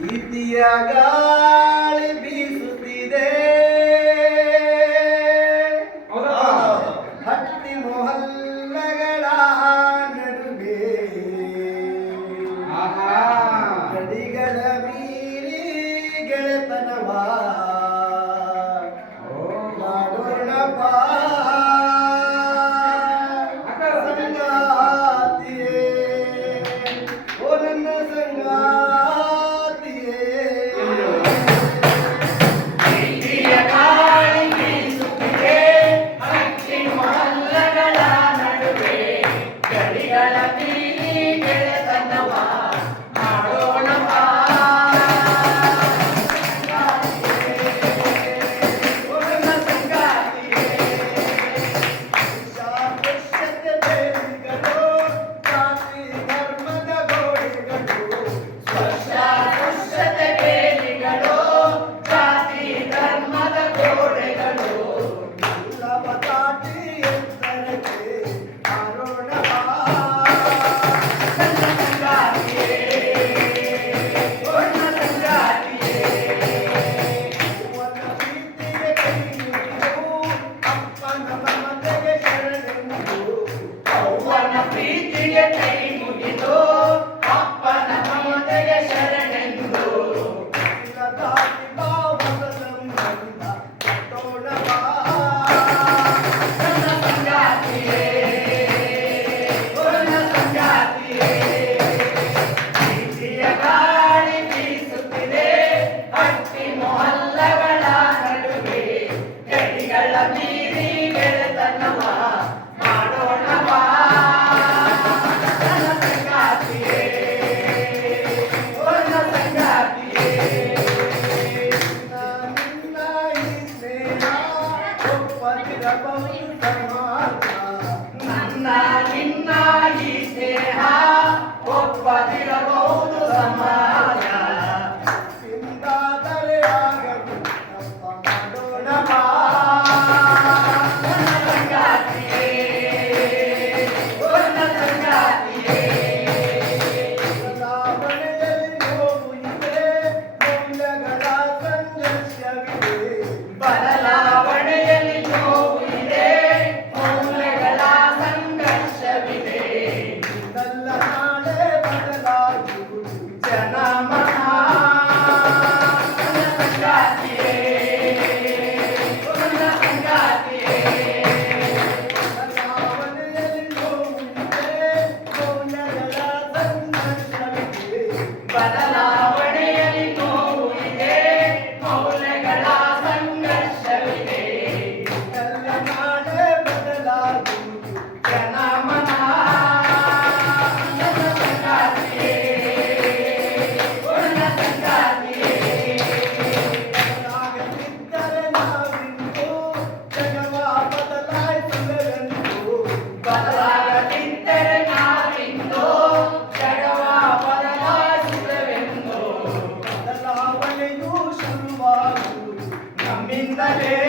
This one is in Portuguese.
ಪ್ರೀತಿಯ ಪ್ರೀತಿಯ ಕೈ ಮುಗಿದೋ Sharp vida dele.